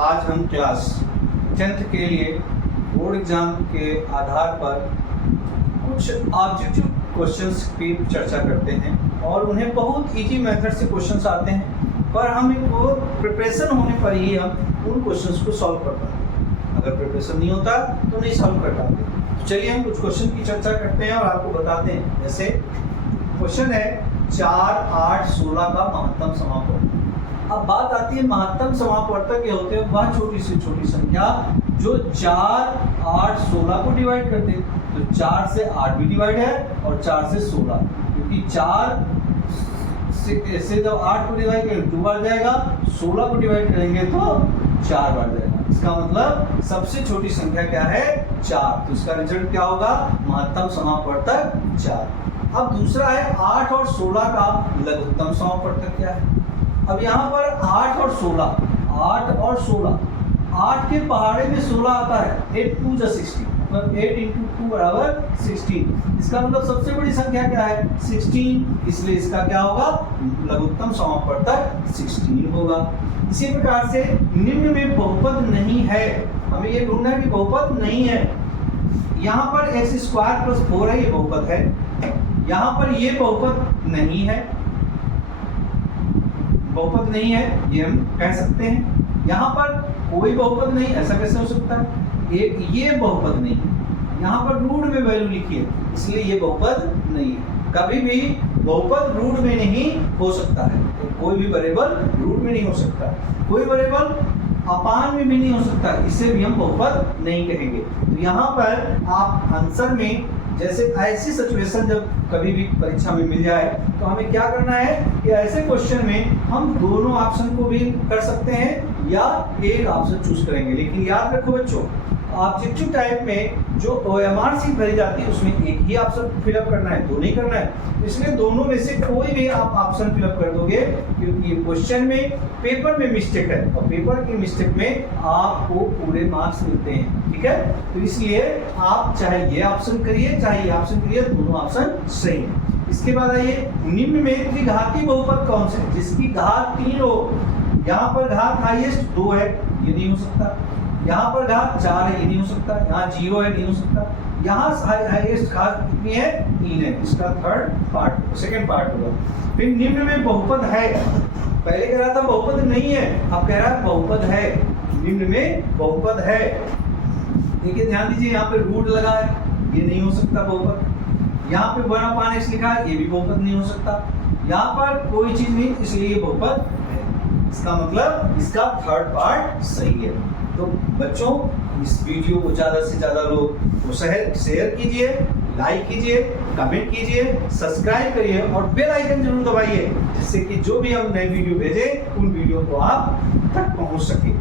आज हम class 10th के लिए बोर्ड एग्जाम के आधार पर कुछ ऑब्जेक्टिव क्वेश्चंस की चर्चा करते हैं और उन्हें बहुत इजी मेथड से क्वेश्चंस आते हैं, पर हम इनको प्रिपरेशन होने पर ही हम उन क्वेश्चंस को सॉल्व कर पाते हैं। अगर प्रिपरेशन नहीं होता तो नहीं सॉल्व कर पाते। तो चलिए हम कुछ क्वेश्चन की चर्चा करते हैं और आपको बताते हैं। जैसे क्वेश्चन है 4, 8, 16 का महत्तम समापवर्तक। अब बात आती है महत्तम समापवर्तक के होते हैं वह छोटी से छोटी संख्या जो 4, 8, 16 को डिवाइड कर दे। तो 4 से 8 भी डिवाइड है और 4 से 16, क्योंकि 4 से जब 8 को डिवाइड करेंगे 2 बार जाएगा, 16 को डिवाइड करेंगे तो 4 बार जाएगा। इसका मतलब सबसे छोटी संख्या क्या है? 4। तो इसका रिजल्ट क्या होगा? महत्तम समापवर्तक 4। अब दूसरा है 8 और 16 का लघुत्तम समापवर्तक क्या है? अब यहाँ पर 8 और 16, 8 के पहाड़े में 16 आता है, 8 2 जा 16, मतलब 8 × 2 बराबर 16। इसका मतलब सबसे बड़ी संख्या क्या है? 16, इसलिए इसका क्या होगा? लघुत्तम समापवर्तक 16 होगा। इसी प्रकार से निम्न में बहुपद नहीं है, हमें ये ढूंढना है कि बहुपद नहीं है। यहाँ पर x² + 4 है, ये बहुपद है। यहाँ पर ये बहुपद नहीं है, बहुपद नहीं है, ये हम कह सकते हैं। यहाँ पर कोई बहुपद नहीं, ऐसा कैसे हो सकता है? ये बहुपद नहीं है, यहाँ पर रूट में वैल्यू लिखी है, इसलिए ये बहुपद नहीं है। कभी भी बहुपद रूट में नहीं हो सकता है, तो कोई भी वेरिएबल रूट में नहीं हो सकता, कोई वेरिएबल अपान में भी नहीं हो सकता, इसे भी हम बहुपद नहीं कहेंगे। तो यहाँ पर आप आंसर में जैसे ऐसी सिचुएशन जब कभी भी परीक्षा में मिल जाए तो हमें क्या करना है कि ऐसे क्वेश्चन में हम दोनों ऑप्शन को भी कर सकते हैं या एक ऑप्शन चूज करेंगे। लेकिन याद रखो बच्चों, ऑब्जेक्टिव टाइप में जो OMR सीट भरी जाती है उसमें एक ही ऑप्शन फिलअप करना है, दो नहीं करना है। इसलिए दोनों में से कोई भी आप ऑप्शन फिलअप कर दोगे, क्योंकि क्वेश्चन में पेपर में मिस्टेक है और पेपर की मिस्टेक में आपको पूरे मार्क्स मिलते हैं, ठीक है? तो इसलिए आप चाहे ये ऑप्शन करिए चाहे ये ऑप्शन करिए, दोनों ऑप्शन सही है। इसके बाद आइए, निम्न में त्रिघाती बहुपद कौन से जिसकी घात 3 हो? यहाँ पर घात हाईएस्ट 2 है, ये नहीं हो सकता। यहाँ पर घात 4 है, ये नहीं हो सकता। यहाँ 0 है, नहीं हो सकता। यहाँ हाईएस्ट घात कितनी है? 3 है, इसका सेकंड पार्ट होगा। फिर निम्न में बहुपद है, पहले कह रहा था बहुपद नहीं है, अब कह रहा है बहुपद है। निम्न में बहुपद है, देखिए ध्यान दीजिए, यहाँ पे रूट लगा है, ये नहीं हो सकता बहुपद। यहाँ पे 1/x लिखा है, ये भी बहुपद नहीं हो सकता। यहाँ पर कोई चीज नहीं, इसलिए ये बहुपद है। इसका मतलब इसका थर्ड पार्ट सही है। तो बच्चों, इस वीडियो को ज़्यादा से ज़्यादा लोग को शेयर कीजिए, लाइक कीजिए, कमेंट कीजिए, सब्सक्राइब करिए और बेल आइकन जरूर दबाइए, जिससे कि जो भी हम नए वीडियो भेजें उन वीडियो को आप तक पहुंच सके।